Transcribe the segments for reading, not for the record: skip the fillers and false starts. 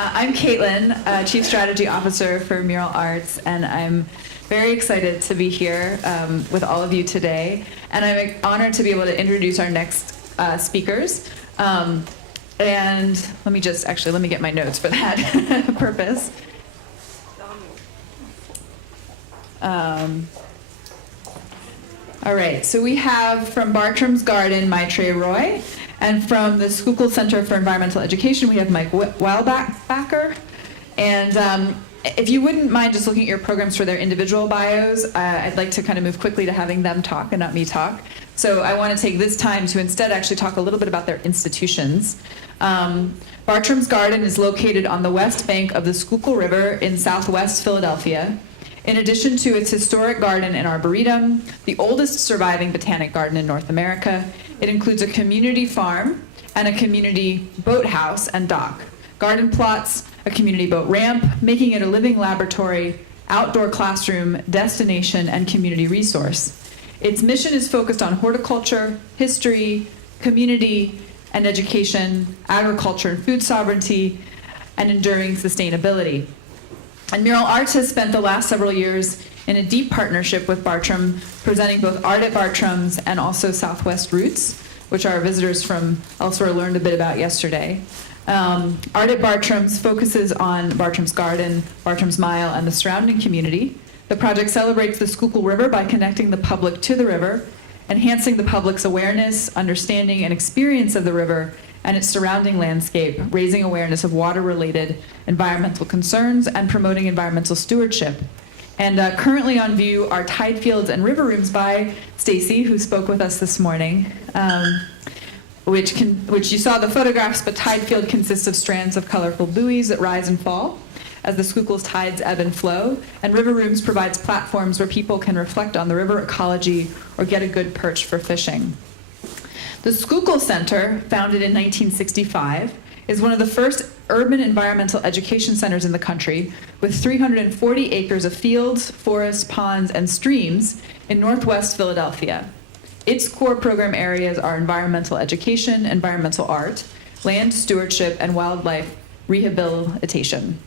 I'm Caitlin, Chief Strategy Officer for Mural Arts, and I'm very excited to be here with all of you today. And I'm honored to be able to introduce our next speakers. And let me get my notes for that purpose. All right, so we have from Bartram's Garden, Maitre Roy, and from the Schuylkill Center for Environmental Education, we have Mike Weilbacher. And if you wouldn't mind just looking at your programs for their individual bios, I'd like to kind of move quickly to having them talk and not me talk. So I want to take this time to instead actually talk a little bit about their institutions. Bartram's Garden is located on the west bank of the Schuylkill River in southwest Philadelphia. In addition to its historic garden and arboretum, the oldest surviving botanic garden in North America, it includes a community farm and a community boathouse and dock, garden plots, a community boat ramp, making it a living laboratory, outdoor classroom, destination, and community resource. Its mission is focused on horticulture, history, community and education, agriculture and food sovereignty, and enduring sustainability. And Mural Arts has spent the last several years in a deep partnership with Bartram, presenting both art at Bartram's and also Southwest Roots, which our visitors from elsewhere learned a bit about yesterday. Art at Bartram's focuses on Bartram's Garden, Bartram's Mile, and the surrounding community. The project celebrates the Schuylkill River by connecting the public to the river, enhancing the public's awareness, understanding, and experience of the river and its surrounding landscape, raising awareness of water-related environmental concerns, and promoting environmental stewardship. And currently on view are tide fields and river rooms by Stacy, who spoke with us this morning, which you saw the photographs, but tide field consists of strands of colorful buoys that rise and fall as the Schuylkill's tides ebb and flow, and river rooms provides platforms where people can reflect on the river ecology or get a good perch for fishing. The Schuylkill Center, founded in 1965, is one of the first urban environmental education centers in the country, with 340 acres of fields, forests, ponds, and streams in northwest Philadelphia. Its core program areas are environmental education, environmental art, land stewardship, and wildlife rehabilitation.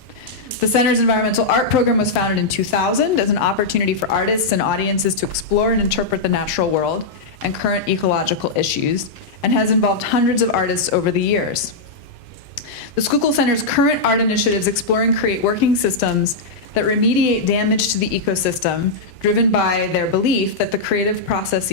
The center's environmental art program was founded in 2000 as an opportunity for artists and audiences to explore and interpret the natural world and current ecological issues, and has involved hundreds of artists over the years. The Schuylkill Center's current art initiatives explore and create working systems that remediate damage to the ecosystem, driven by their belief that the creative process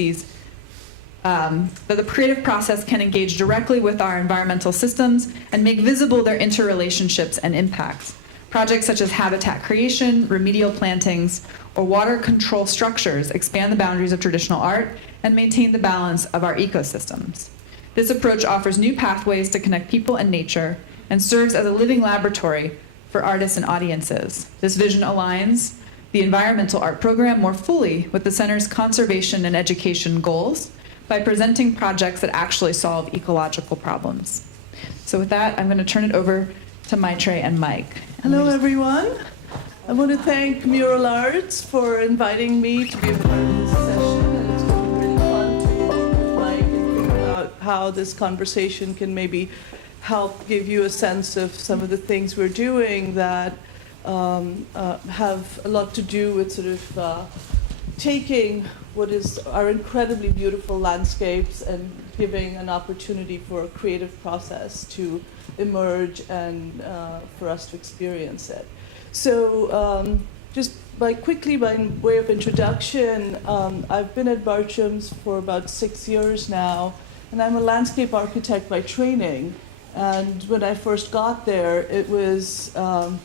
can engage directly with our environmental systems and make visible their interrelationships and impacts. Projects such as habitat creation, remedial plantings, or water control structures expand the boundaries of traditional art and maintain the balance of our ecosystems. This approach offers new pathways to connect people and nature and serves as a living laboratory for artists and audiences. This vision aligns the environmental art program more fully with the center's conservation and education goals by presenting projects that actually solve ecological problems. So with that, I'm going to turn it over to Maitre and Mike. Hello, everyone. I want to thank Mural Arts for inviting me to be a part of this session. And it's going to be really fun to work with Mike and think about how this conversation can maybe help give you a sense of some of the things we're doing that have a lot to do with sort of taking what is our incredibly beautiful landscapes and giving an opportunity for a creative process to emerge and for us to experience it. So just by way of introduction, I've been at Bartram's for about 6 years now, and I'm a landscape architect by training. And when I first got there, it's an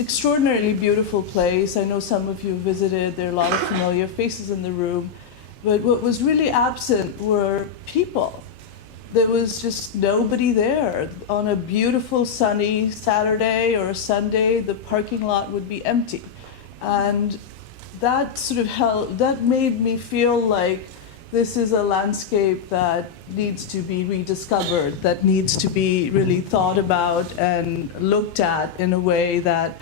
extraordinarily beautiful place. I know some of you visited. There are a lot of familiar faces in the room. But what was really absent were people. There was just nobody there. On a beautiful sunny Saturday or a Sunday, the parking lot would be empty. And that that made me feel like this is a landscape that needs to be rediscovered, that needs to be really thought about and looked at in a way that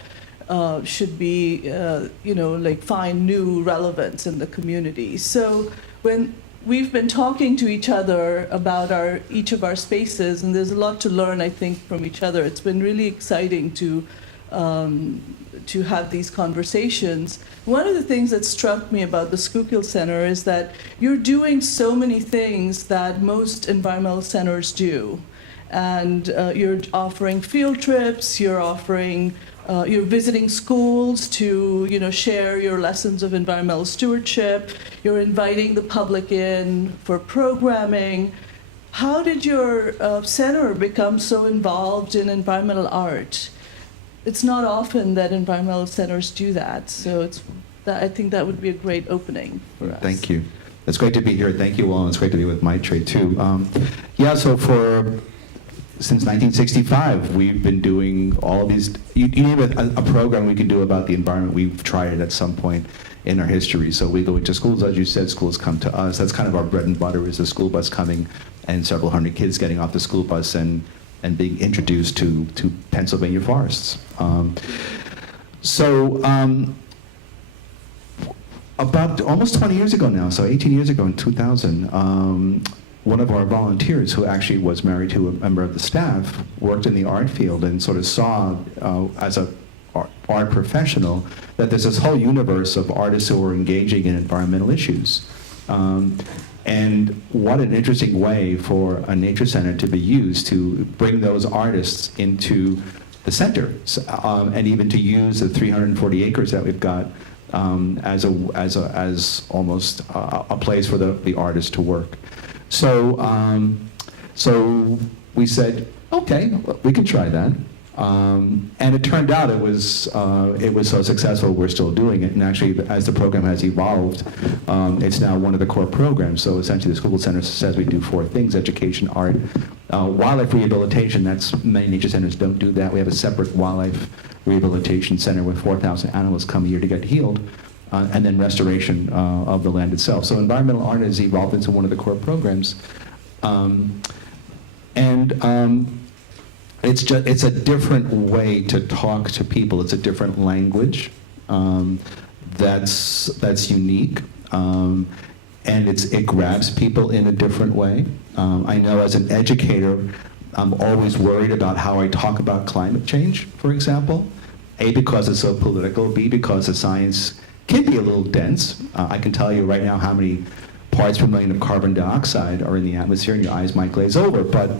should be, find new relevance in the community. So when we've been talking to each other about each of our spaces, and there's a lot to learn, I think, from each other. It's been really exciting to have these conversations. One of the things that struck me about the Schuylkill Center is that you're doing so many things that most environmental centers do. And you're offering field trips, you're visiting schools to share your lessons of environmental stewardship, you're inviting the public in for programming. How did your center become so involved in environmental art? It's not often that environmental centers do that, so I think that would be a great opening for us. Thank you. It's great to be here. Thank you all. It's great to be with Maitre too. Since 1965, we've been doing all of these. You name a program we can do about the environment. We've tried it at some point in our history. So we go into schools, as you said. Schools come to us. That's kind of our bread and butter. Is the school bus coming, and several hundred kids getting off the school bus and being introduced to Pennsylvania forests. About almost 20 years ago now, so 18 years ago in 2000, one of our volunteers, who actually was married to a member of the staff, worked in the art field and sort of saw, as an art professional, that there's this whole universe of artists who are engaging in environmental issues. And what an interesting way for a nature center to be used to bring those artists into the center, and even to use the 340 acres that we've got as almost a place for the artists to work. So we said, okay, we can try that. And it turned out it was so successful, we're still doing it. And actually, as the program has evolved, it's now one of the core programs. So essentially, the Schuylkill Center says we do 4 things: education, art, wildlife rehabilitation. Many nature centers don't do that. We have a separate wildlife rehabilitation center where 4,000 animals come a year to get healed. And then restoration of the land itself. So environmental art has evolved into one of the core programs. It's a different way to talk to people. It's a different language that's unique, and it grabs people in a different way. I know as an educator, I'm always worried about how I talk about climate change, for example. A, because it's so political. B, because the science can be a little dense. I can tell you right now how many parts per million of carbon dioxide are in the atmosphere, and your eyes might glaze over. But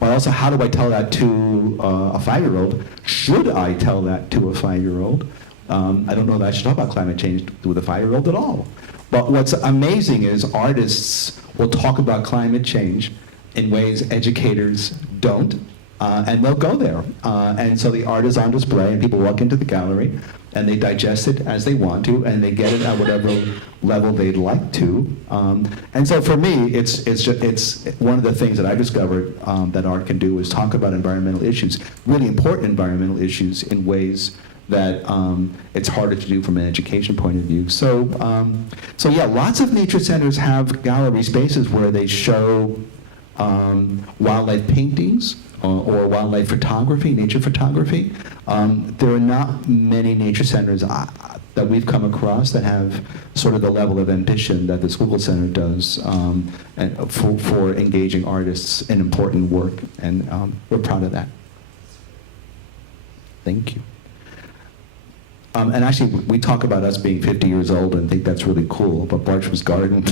also, how do I tell that to a 5-year-old? Should I tell that to a 5-year-old? I don't know that I should talk about climate change with a 5-year-old at all. But what's amazing is artists will talk about climate change in ways educators don't, and they'll go there. And so the art is on display, and people walk into the gallery, and they digest it as they want to, and they get it at whatever level they'd like to. And so for me, it's one of the things that I discovered that art can do is talk about environmental issues, really important environmental issues, in ways that it's harder to do from an education point of view. So yeah, lots of nature centers have gallery spaces where they show wildlife paintings, or wildlife photography, nature photography. There are not many nature centers that we've come across that have sort of the level of ambition that the Schuylkill Center does for engaging artists in important work, and we're proud of that. Thank you. And actually, we talk about us being 50 years old and think that's really cool, but Bartram's Garden,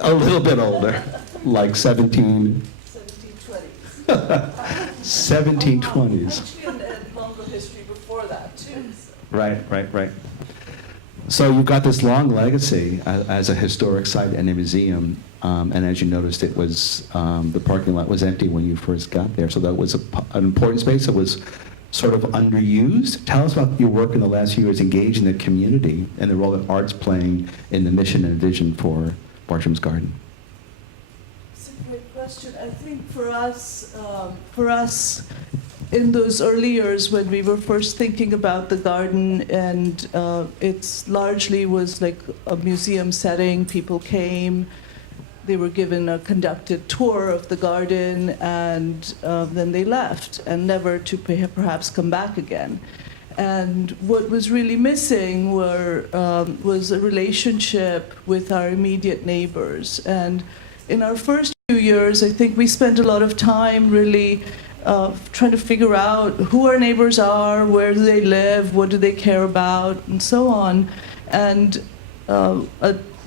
a little bit older, like 1720s. 1720s. Actually, and longer history before that, too. So. Right. So you've got this long legacy as a historic site and a museum, and as you noticed, it was the parking lot was empty when you first got there, so that was an important space that was sort of underused. Tell us about your work in the last few years engaging the community and the role that art's playing in the mission and vision for Bartram's Garden. It's a great question. I think for us, in those early years when we were first thinking about the garden, and it's largely was like a museum setting. People came, they were given a conducted tour of the garden, and then they left, and never to perhaps come back again. And what was really missing was a relationship with our immediate neighbors. And in our first few years, I think we spent a lot of time really trying to figure out who our neighbors are, where do they live, what do they care about, and so on. And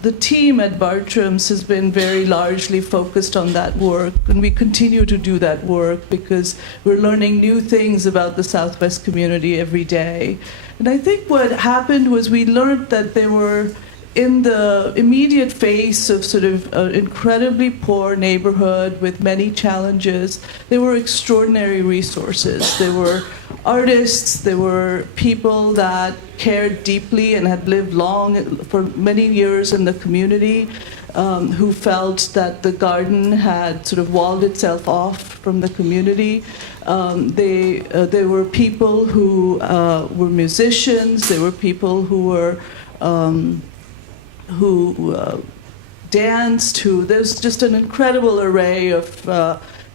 the team at Bartram's has been very largely focused on that work, and we continue to do that work because we're learning new things about the Southwest community every day. And I think what happened was we learned that there were, in the immediate face of sort of an incredibly poor neighborhood with many challenges, there were extraordinary resources. There were artists, there were people that cared deeply and had lived long, for many years in the community, who felt that the garden had sort of walled itself off from the community. There were people who were musicians, there were people who were danced, there's just an incredible array of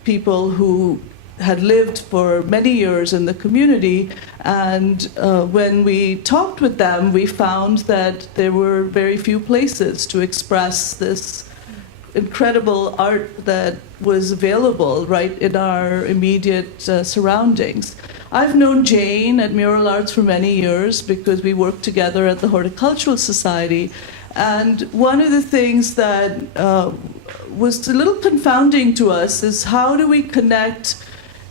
people who had lived for many years in the community. And when we talked with them, we found that there were very few places to express this incredible art that was available right in our immediate surroundings. I've known Jane at Mural Arts for many years because we worked together at the Horticultural Society. And one of the things that was a little confounding to us is how do we connect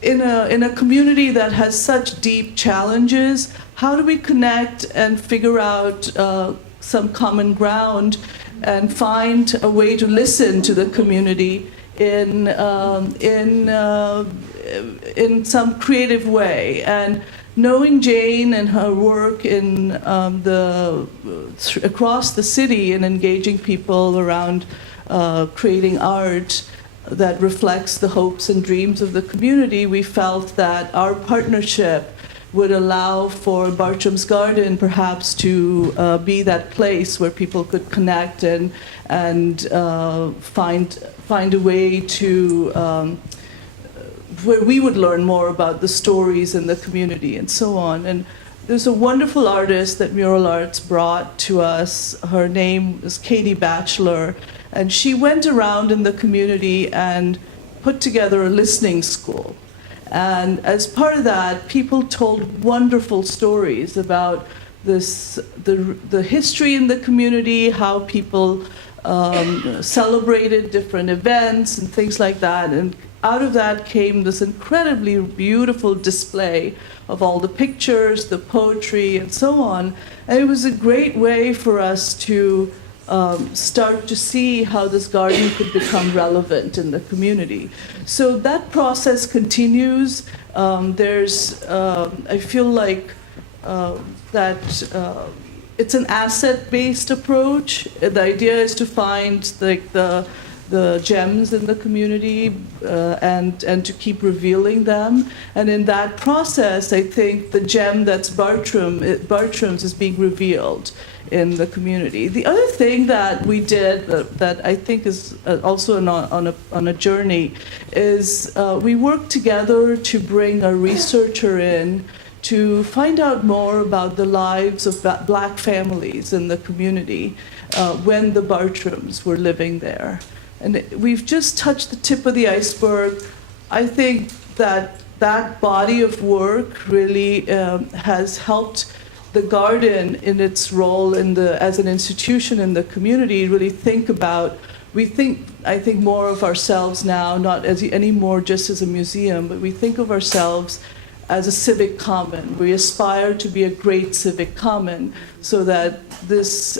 in a community that has such deep challenges, how do we connect and figure out some common ground and find a way to listen to the community in some creative way? And knowing Jane and her work in across the city and engaging people around creating art that reflects the hopes and dreams of the community, we felt that our partnership would allow for Bartram's Garden perhaps to be that place where people could connect and find a way to where we would learn more about the stories in the community and so on. And there's a wonderful artist that Mural Arts brought to us. Her name is Bachelor, and she went around in the community and put together a listening school. And as part of that, people told wonderful stories about the history in the community, how people celebrated different events and things like that. And out of that came this incredibly beautiful display of all the pictures, the poetry, and so on. And it was a great way for us to start to see how this garden could become relevant in the community. So that process continues. I feel like that it's an asset-based approach. The idea is to find the gems in the community and to keep revealing them. And in that process, I think the gem that's Bartram's is being revealed in the community. The other thing that we did that I think is also on a journey is we worked together to bring a researcher in to find out more about the lives of Black families in the community when the Bartrams were living there. And we've just touched the tip of the iceberg. I think that that body of work really has helped the garden in its role as an institution in the community really think about, I think more of ourselves now, not as anymore just as a museum, but we think of ourselves as a civic common. We aspire to be a great civic common so that this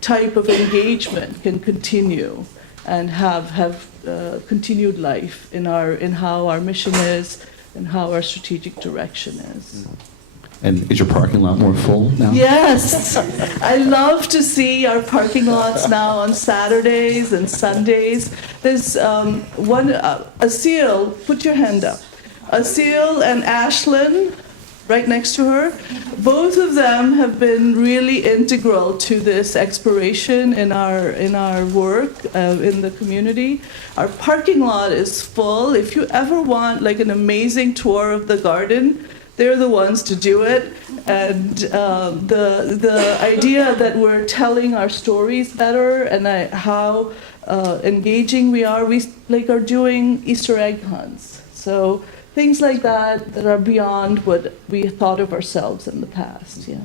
type of engagement can continue and have continued life in how our mission is and how our strategic direction is. And is your parking lot more full now? Yes, I love to see our parking lots now on Saturdays and Sundays. There's Asil, put your hand up. Asil and Ashlyn, right next to her, both of them have been really integral to this exploration in our work in the community. Our parking lot is full. If you ever want like an amazing tour of the garden, they're the ones to do it. And the idea that we're telling our stories better and how engaging we are are doing Easter egg hunts. So things like that are beyond what we thought of ourselves in the past. Yeah.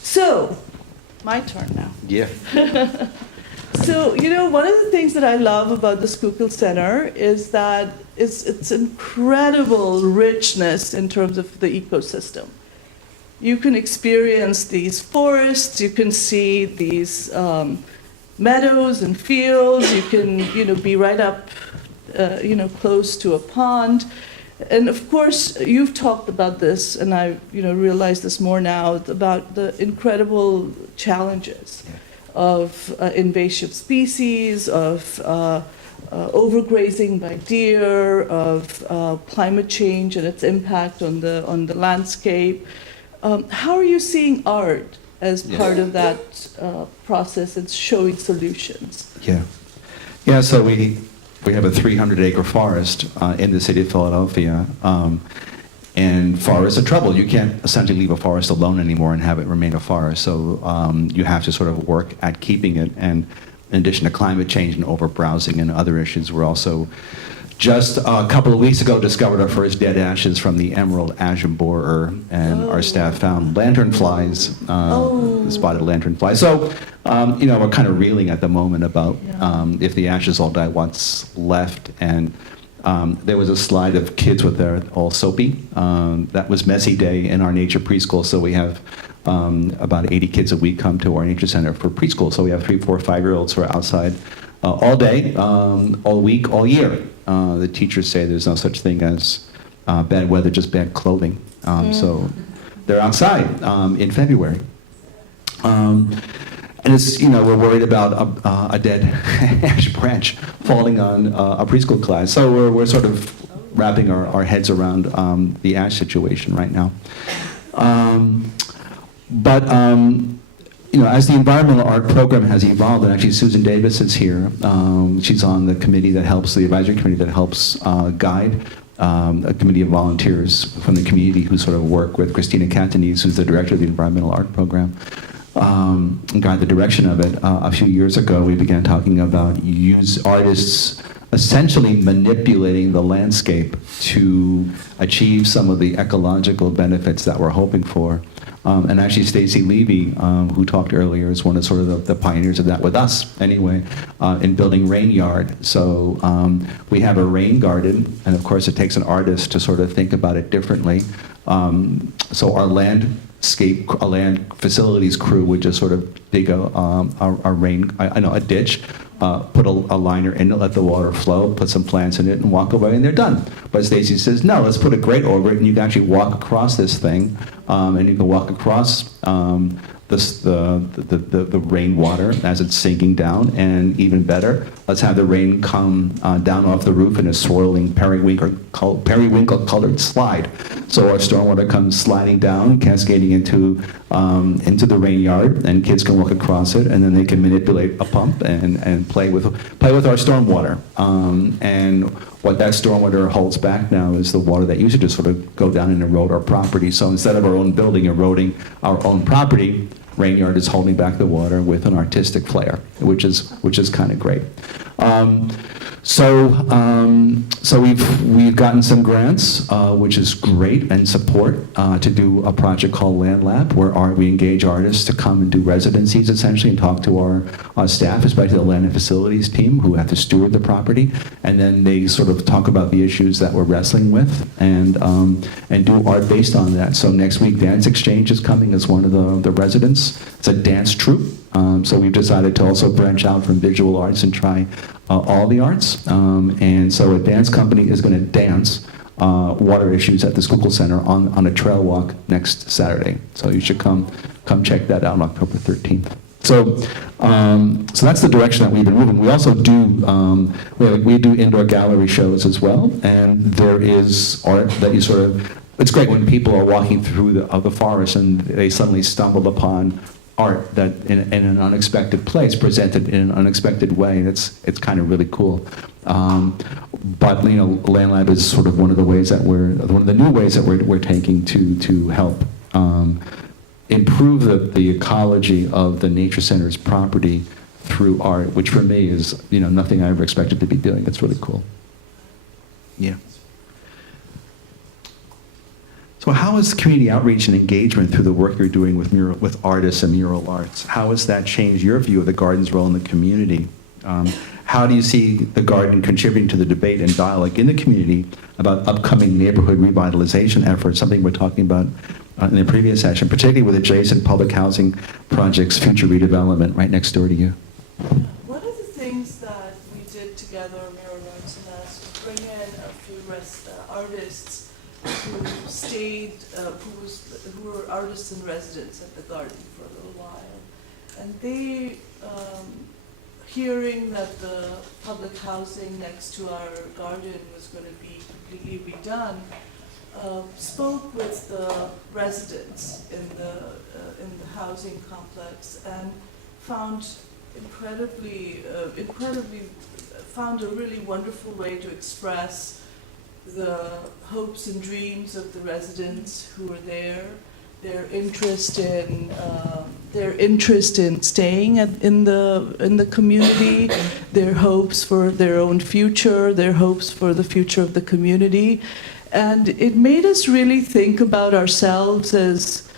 So, my turn now. Yeah. So, one of the things that I love about the Schuylkill Center is that it's incredible richness in terms of the ecosystem. You can experience these forests, you can see these meadows and fields, you can, be right up, close to a pond. And of course, you've talked about this, and I, realize this more now, about the incredible challenges of invasive species, of overgrazing by deer, of climate change and its impact on the landscape. How are you seeing art as part of that process and showing solutions? Yeah. So we have a 300-acre forest in the city of Philadelphia, and forests are trouble. You can't essentially leave a forest alone anymore and have it remain a forest. So you have to sort of work at keeping it. And in addition to climate change and overbrowsing and other issues, we're also just a couple of weeks ago discovered our first dead ashes from the emerald azure borer, and our staff found lanternflies, spotted lanternflies. So, we're kind of reeling at the moment about if the ashes all die, what's left. And there was a slide of kids with their all soapy. That was messy day in our nature preschool, so we have about 80 kids a week come to our nature center for preschool. So we have 3, 4, 5-year-olds who are outside all day, all week, all year. The teachers say there's no such thing as bad weather, just bad clothing. So they're outside in February. And it's, we're worried about a dead ash branch falling on a preschool class. So we're sort of wrapping our heads around the ash situation right now. But as the environmental art program has evolved, and actually Susan Davis is here. She's on the committee that helps, the advisory committee that helps guide a committee of volunteers from the community who sort of work with Christina Cantonese, who's the director of the environmental art program, and guide the direction of it. A few years ago, we began talking about artists essentially manipulating the landscape to achieve some of the ecological benefits that we're hoping for. And actually, Stacy Levy, who talked earlier, is one of sort of the pioneers of that with us, anyway, in building rain yard. So we have a rain garden, and of course, it takes an artist to sort of think about it differently. So our land facilities crew would just sort of dig a ditch, put a liner in it, let the water flow, put some plants in it, and walk away, and they're done. But Stacy says, no, let's put a grate over it, and you can actually walk across this thing, and you can walk across the rainwater as it's sinking down, and even better, let's have the rain come down off the roof in a swirling periwinkle-colored slide. So our stormwater comes sliding down, cascading into the rain yard, and kids can walk across it, and then they can manipulate a pump and play with our stormwater. And what that stormwater holds back now is the water that used to just sort of go down and erode our property. So instead of our own building eroding our own property, Rainyard is holding back the water with an artistic flair, which is kind of great. So we've gotten some grants, which is great, and support to do a project called Land Lab, where we engage artists to come and do residencies essentially and talk to our staff, especially the land and facilities team who have to steward the property, and then they sort of talk about the issues that we're wrestling with and do art based on that. So next week, Dance Exchange is coming as one of the residents. It's a dance troupe. So we've decided to also branch out from visual arts and try all the arts. And so a dance company is going to dance water issues at the Schuylkill Center on a trail walk next Saturday. So you should come check that out on October 13th. So that's the direction that we've been moving. We also do we do indoor gallery shows as well, and there is art that you sort of. It's great when people are walking through the forest and they suddenly stumble upon art that in an unexpected place, presented in an unexpected way, and it's kind of really cool. but Land Lab is sort of one of the ways that one of the new ways that we're taking to help improve the ecology of the nature center's property through art, which for me is nothing I ever expected to be doing. It's really cool. Yeah. So how is community outreach and engagement through the work you're doing with artists and mural arts? How has that changed your view of the garden's role in the community? How do you see the garden contributing to the debate and dialogue in the community about upcoming neighborhood revitalization efforts, something we're talking about in the previous session, particularly with adjacent public housing projects, future redevelopment right next door to you? One of the things that we did together, Mural Arts and us, was bring in a few artists who stayed, who were artists in residence at the garden for a little while. And they, hearing that the public housing next to our garden was going to be completely redone, spoke with the residents in the housing complex and found found a really wonderful way to express the hopes and dreams of the residents who were there, their interest in staying in the community, their hopes for their own future, their hopes for the future of the community. And it made us really think about ourselves as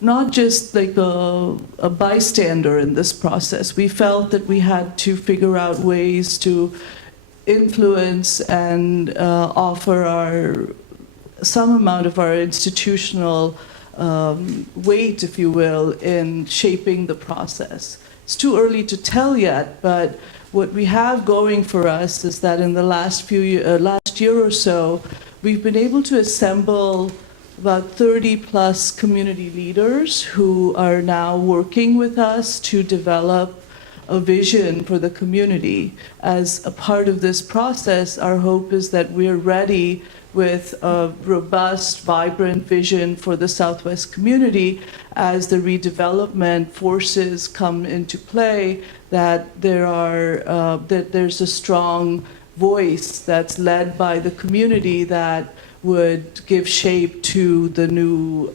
not just like a bystander in this process. We felt that we had to figure out ways to influence and offer some amount of our institutional weight, if you will, in shaping the process. It's too early to tell yet, but what we have going for us is that in the last year or so, we've been able to assemble about 30 plus community leaders who are now working with us to develop a vision for the community. As a part of this process, our hope is that we're ready with a robust, vibrant vision for the Southwest community as the redevelopment forces come into play, that there's a strong voice that's led by the community that would give shape to the new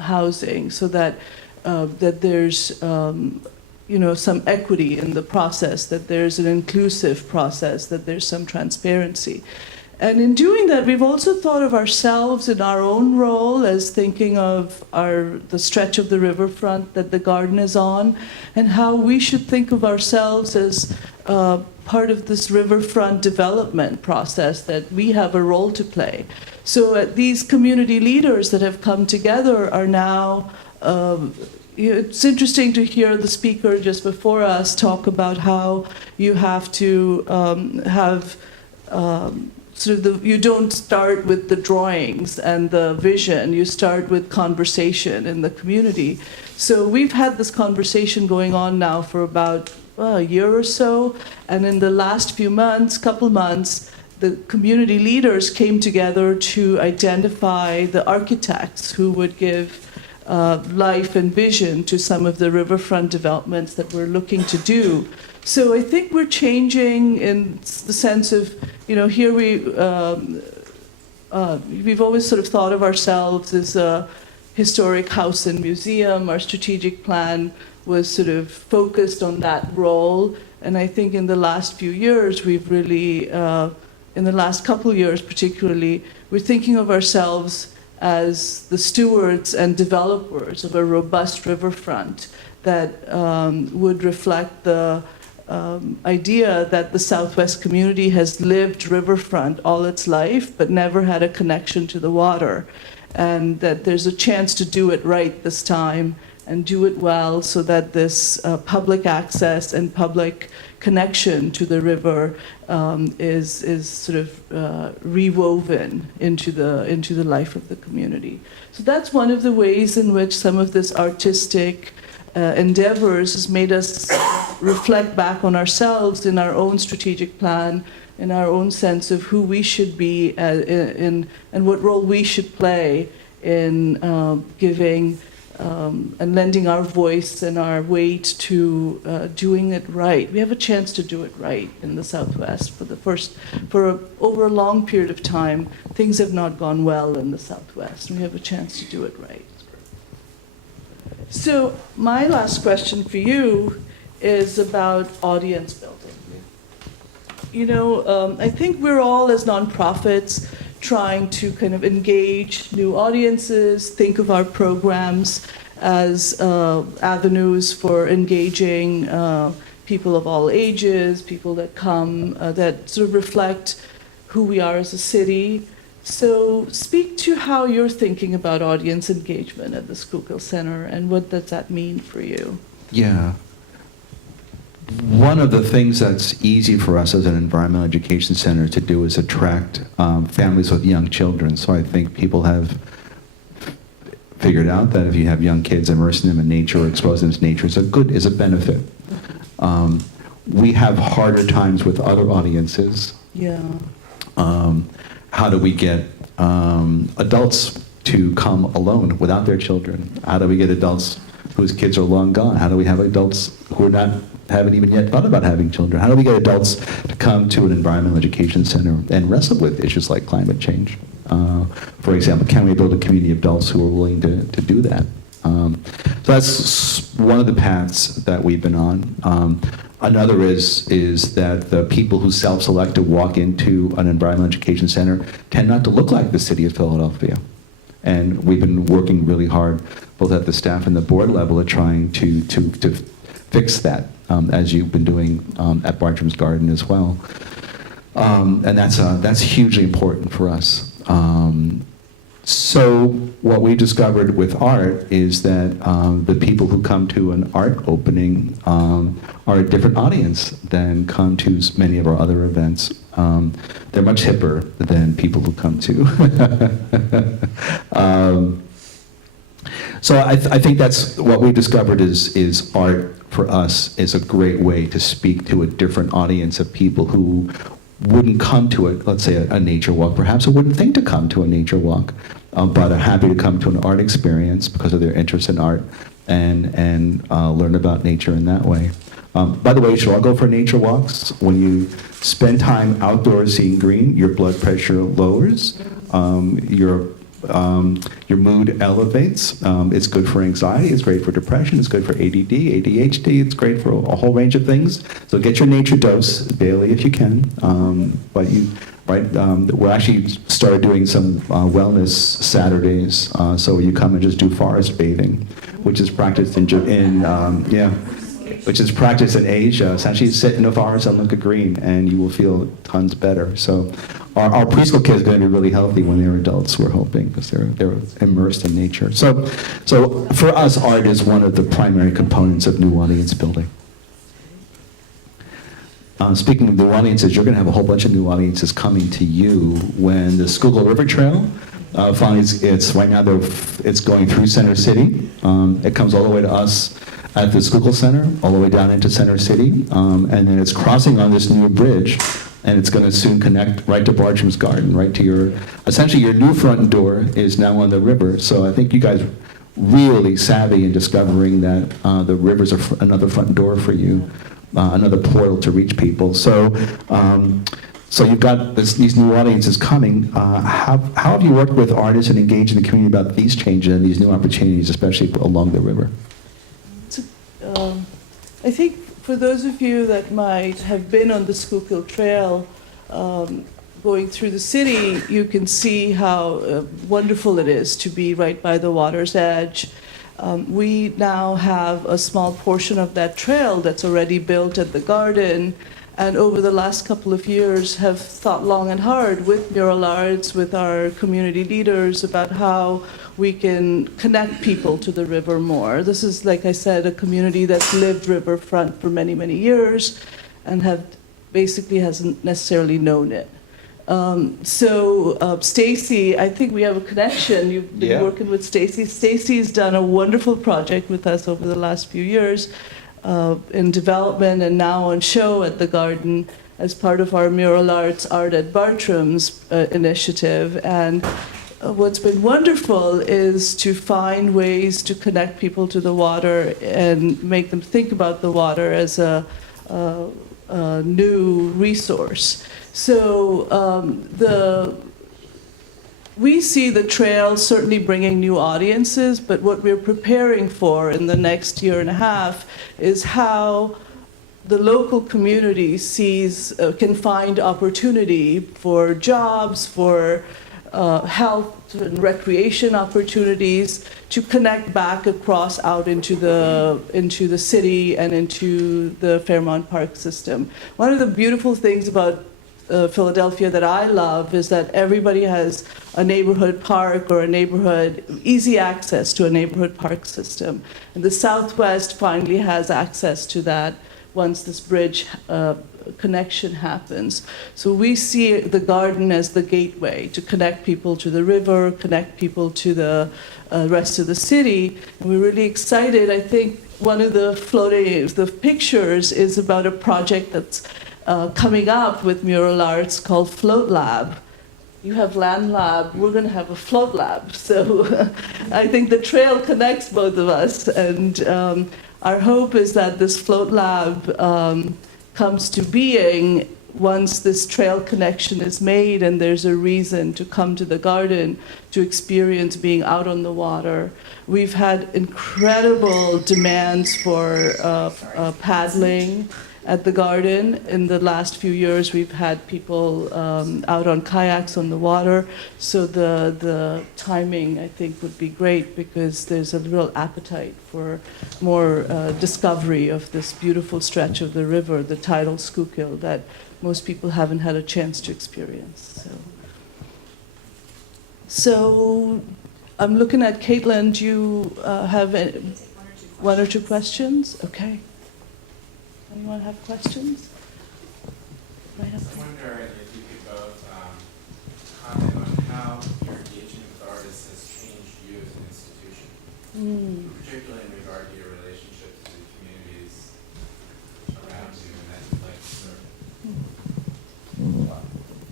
housing, so that there's some equity in the process, that there's an inclusive process, that there's some transparency. And in doing that, we've also thought of ourselves in our own role as thinking of the stretch of the riverfront that the garden is on, and how we should think of ourselves as part of this riverfront development process, that we have a role to play. So these community leaders that have come together are now, it's interesting to hear the speaker just before us talk about how you have to have you don't start with the drawings and the vision, you start with conversation in the community. So we've had this conversation going on now for about a year or so, and in the last couple months, the community leaders came together to identify the architects who would give life and vision to some of the riverfront developments that we're looking to do. So I think we're changing in the sense of, here we've always sort of thought of ourselves as a historic house and museum. Our strategic plan was sort of focused on that role. And I think in the last few years, we've really, in the last couple years particularly, we're thinking of ourselves as the stewards and developers of a robust riverfront that would reflect the idea that the Southwest community has lived riverfront all its life, but never had a connection to the water. And that there's a chance to do it right this time and do it well, so that this public access and public connection to the river is sort of rewoven into the life of the community. So that's one of the ways in which some of this artistic endeavors has made us reflect back on ourselves in our own strategic plan, in our own sense of who we should be and what role we should play in giving and lending our voice and our weight to doing it right. We have a chance to do it right in the Southwest. Over a long period of time, things have not gone well in the Southwest. We have a chance to do it right. So my last question for you is about audience building. You know, I think we're all, as nonprofits, trying to kind of engage new audiences, think of our programs as avenues for engaging people of all ages, people that come, that sort of reflect who we are as a city. So speak to how you're thinking about audience engagement at the Schuylkill Center, and what does that mean for you? Yeah. One of the things that's easy for us as an environmental education center to do is attract families with young children. So I think people have figured out that if you have young kids, immersing them in nature or exposing them to nature is a benefit. We have harder times with other audiences. Yeah. How do we get adults to come alone without their children? How do we get adults whose kids are long gone? How do we have adults who haven't even yet thought about having children? How do we get adults to come to an environmental education center and wrestle with issues like climate change? For example, can we build a community of adults who are willing to do that? So that's one of the paths that we've been on. Another is that the people who self-select to walk into an environmental education center tend not to look like the city of Philadelphia. And we've been working really hard, both at the staff and the board level, at trying to fix that, as you've been doing at Bartram's Garden as well. And that's hugely important for us. So what we discovered with art is that the people who come to an art opening are a different audience than come to many of our other events. They're much hipper than people who come to. So I think that's what we discovered is art for us is a great way to speak to a different audience of people who wouldn't come to let's say a nature walk perhaps, or wouldn't think to come to a nature walk, but are happy to come to an art experience because of their interest in art and learn about nature in that way. By the way, you should all go for nature walks. When you spend time outdoors seeing green, your blood pressure lowers, your mood elevates. It's good for anxiety. It's great for depression. It's good for ADD, ADHD. It's great for a whole range of things. So get your nature dose daily if you can. We actually started doing some wellness Saturdays. So you come and just do forest bathing, which is practiced which is practiced in Asia. Essentially, sit in the forest and look at green, and you will feel tons better. So, our preschool kids are going to be really healthy when they're adults. We're hoping because they're immersed in nature. So for us, art is one of the primary components of new audience building. Speaking of new audiences, you're going to have a whole bunch of new audiences coming to you when the Schuylkill River Trail. Finally, it's right now it's going through Center City. It comes all the way to us at the Schuylkill Center, all the way down into Center City, and then it's crossing on this new bridge, and it's going to soon connect right to Bartram's Garden, right to essentially your new front door is now on the river. So I think you guys really savvy in discovering that the river's another front door for you, another portal to reach people. So you've got these new audiences coming. How have you worked with artists and engaged in the community about these changes and these new opportunities, especially along the river? I think for those of you that might have been on the Schuylkill Trail going through the city, you can see how wonderful it is to be right by the water's edge. We now have a small portion of that trail that's already built at the garden, and over the last couple of years have thought long and hard with Mural Arts, with our community leaders, about how we can connect people to the river more. This is, like I said, a community that's lived riverfront for many, many years and basically hasn't necessarily known it. Stacy, I think we have a connection. You've been working with Stacy. Stacy's done a wonderful project with us over the last few years in development and now on show at the garden as part of our Mural Arts Art at Bartram's initiative. And what's been wonderful is to find ways to connect people to the water and make them think about the water as a new resource. So we see the trail certainly bringing new audiences, but what we're preparing for in the next year and a half is how the local community can find opportunity for jobs, for health and recreation opportunities to connect back across out into the city and into the Fairmount Park system. One of the beautiful things about Philadelphia that I love is that everybody has a neighborhood park or easy access to a neighborhood park system. And the Southwest finally has access to that once this bridge connection happens. So we see the garden as the gateway to connect people to the river, connect people to the rest of the city. And we're really excited. I think one of the pictures is about a project that's coming up with Mural Arts called Float Lab. You have Land Lab, we're going to have a Float Lab. So I think the trail connects both of us. And our hope is that this Float Lab comes to being once this trail connection is made and there's a reason to come to the garden to experience being out on the water. We've had incredible demands for paddling at the garden. In the last few years, we've had people out on kayaks on the water. So the timing, I think, would be great because there's a real appetite for more discovery of this beautiful stretch of the river, the tidal Schuylkill, that most people haven't had a chance to experience. So I'm looking at Caitlin. Do you have one or two questions? Okay. Anyone have questions? I wonder if you could both comment on how your engagement with artists has changed you as an institution, particularly in regard to your relationships to the communities around you, and then like sort of.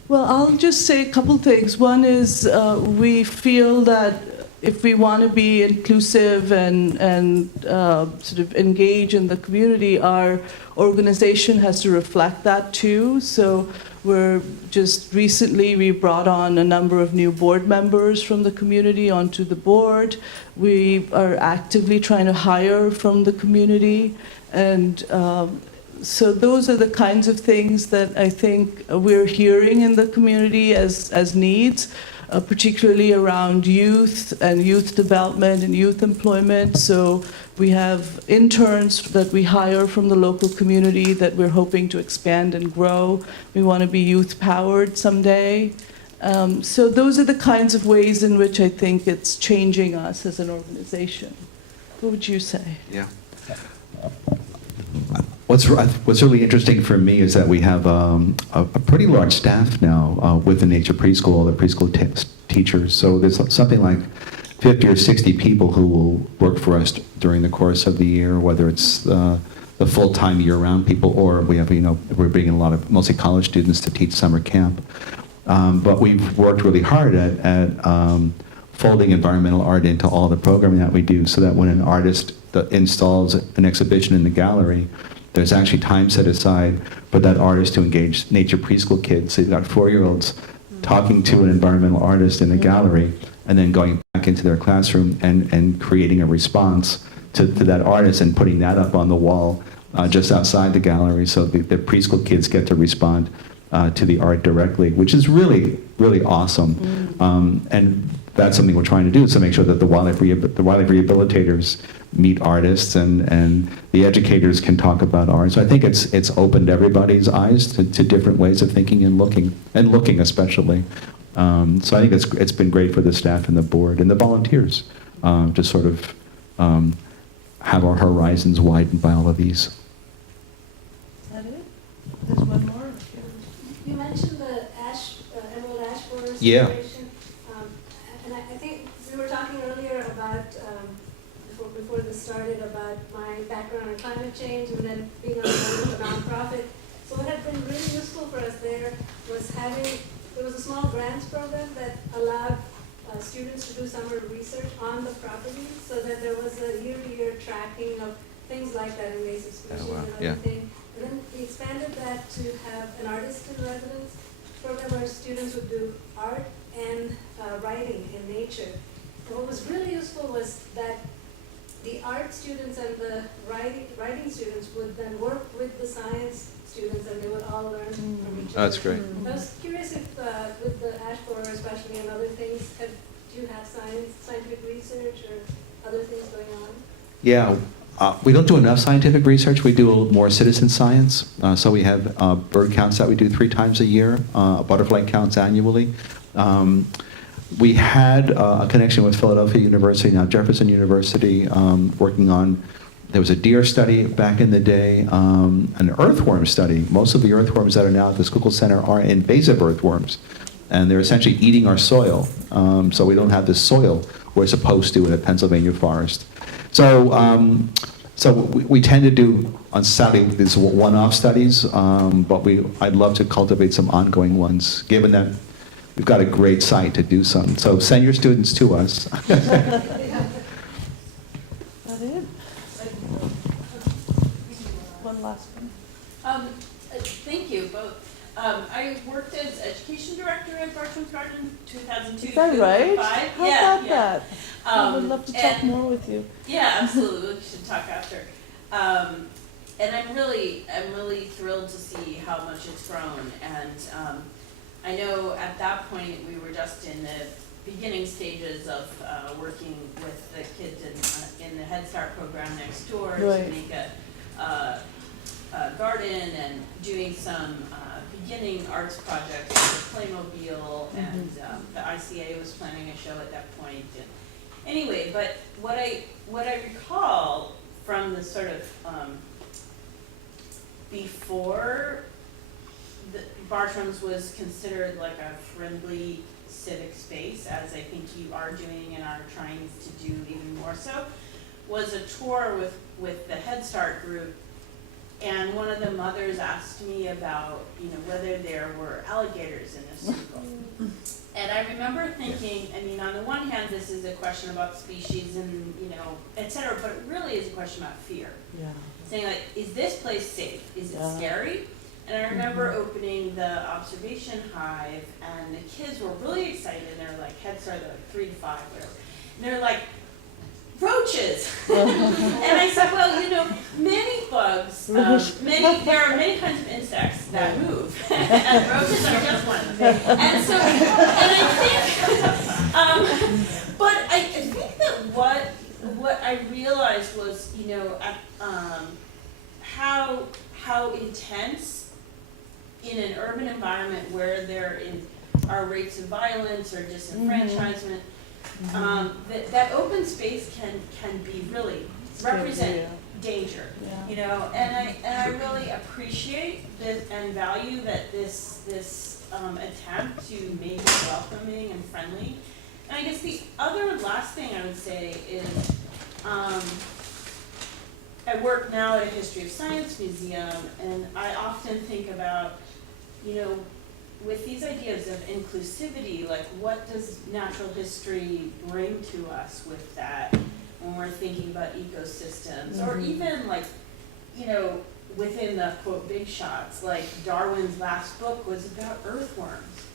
Well, I'll just say a couple things. One is we feel that if we want to be inclusive and sort of engage in the community, our organization has to reflect that too. So we brought on a number of new board members from the community onto the board. We are actively trying to hire from the community. And so those are the kinds of things that I think we're hearing in the community as needs. Particularly around youth and youth development and youth employment. So we have interns that we hire from the local community that we're hoping to expand and grow. We want to be youth-powered someday. So those are the kinds of ways in which I think it's changing us as an organization. What would you say? Yeah. What's really interesting for me is that we have a pretty large staff now with the Nature Preschool, the preschool teachers. So there's something like 50 or 60 people who will work for us during the course of the year, whether it's the full-time year-round people, or we have, we're bringing a lot of mostly college students to teach summer camp. But we've worked really hard at folding environmental art into all the programming that we do, so that when an artist installs an exhibition in the gallery, there's actually time set aside for that artist to engage Nature Preschool kids. So you've got 4-year-olds talking to an environmental artist in the gallery, and then going back into their classroom and creating a response to that artist and putting that up on the wall just outside the gallery, so the preschool kids get to respond to the art directly, which is really, really awesome. And that's something we're trying to do, is to make sure that the wildlife rehabilitators meet artists and the educators can talk about art. So I think it's opened everybody's eyes to different ways of thinking and looking especially. So I think it's been great for the staff and the board and the volunteers to sort of have our horizons widened by all of these. Is that it? There's one more. You mentioned the emerald ash borer Yeah. situation. And I think we were talking earlier about, before this started, about my background in climate change and then being on the board of a nonprofit. So what had been really useful for us there was there was a small grants program that allowed students to do summer research on the property, so that there was a year-to-year tracking of things like that, invasive species wow. and Yeah. other things. And then we expanded that to have an artist in residence program where students would do art and writing in nature. And what was really useful was that the art students and the writing students would then work with the science students, and they would all learn from each other. That's great. I was curious if, with the ash borer especially and other things, do you have scientific research or other things going on? Yeah, we don't do enough scientific research. We do a little more citizen science. So we have bird counts that we do 3 times a year, butterfly counts annually. We had a connection with Philadelphia University, now Jefferson University, working on, there was a deer study back in the day, an earthworm study. Most of the earthworms that are now at the Schuylkill Center are invasive earthworms, and they're essentially eating our soil. So we don't have the soil we're supposed to in a Pennsylvania forest. So, we tend to do, on Saturday, these one-off studies, but I'd love to cultivate some ongoing ones, given that we've got a great site to do some. So send your students to us. That it? One last one. Thank you both. I worked as education director at Bartram's Garden 2002 Is that right? 2005. How Yeah, about yeah. that? I would love to talk and- more with you. Yeah, absolutely. We should talk after. And I'm really thrilled to see how much it's grown. And I know at that point we were just in the beginning stages of working with the kids in the Head Start program next door Right. to make a garden and doing some beginning arts projects with Playmobil, and the ICA was planning a show at that point. And anyway, but what I recall from the sort of before Bartram's was considered like a friendly civic space, as I think you are doing and are trying to do even more so, was a tour with the Head Start group. And one of the mothers asked me about, whether there were alligators in the circle. And I remember thinking, I mean, on the one hand, this is a question about species and, et cetera, but it really is a question about fear. Yeah. Saying like, is this place safe? Is it Yeah. scary? And I remember opening the observation hive, and the kids were really excited. They're like, Head Start, they're like 3 to 5, whatever. And they're like, roaches. And I said, well, many bugs, there are many kinds of insects that move, and roaches are just one of them. And so, and I think, but I think that what I realized was, how intense in an urban environment where there are rates of violence or disenfranchisement. That open space can be really represent danger, and I really appreciate this and value that this attempt to make it welcoming and friendly. And I guess the other last thing I would say is I work now at a History of Science museum, and I often think about, with these ideas of inclusivity, like what does natural history bring to us with that when we're thinking about ecosystems, or even like, within the quote big shots, like Darwin's last book was about earthworms.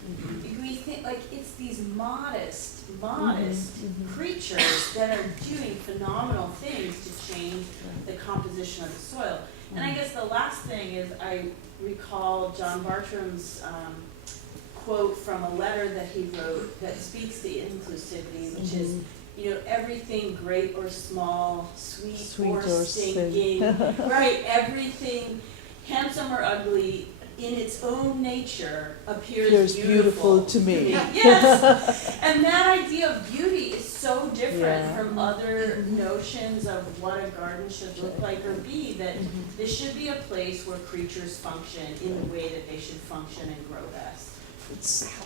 We think like it's these modest creatures that are doing phenomenal things to change the composition of the soil. And I guess the last thing is I recall John Bartram's quote from a letter that he wrote that speaks to inclusivity, which is, everything great or small, sweet or stinking, right? Everything handsome or ugly in its own nature appears beautiful to me. Yes, and that idea of beauty is so different from other notions of what a garden should look like or be, that this should be a place where creatures function in the way that they should function and grow best.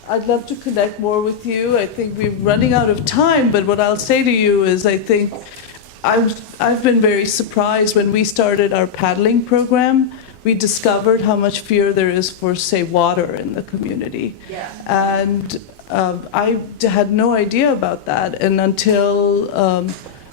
I'd love to connect more with you. I think we're running out of time, but what I'll say to you is I think I've been very surprised when we started our paddling program. We discovered how much fear there is for, say, water in the community. Yeah. And had no idea about that, and until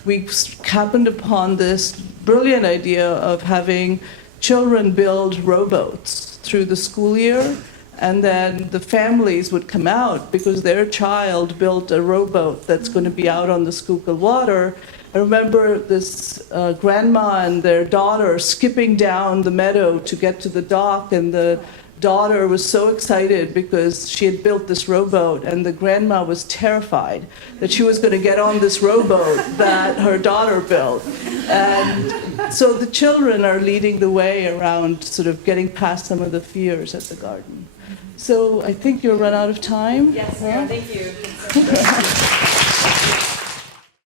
we happened upon this brilliant idea of having children build rowboats through the school year, and then the families would come out because their child built a rowboat that's going to be out on the Schuylkill water. I remember this grandma and their daughter skipping down the meadow to get to the dock, and the daughter was so excited because she had built this rowboat, and the grandma was terrified that she was going to get on this rowboat that her daughter built. And so the children are leading the way around sort of getting past some of the fears at the garden. So I think you'll run out of time. Yes, thank you.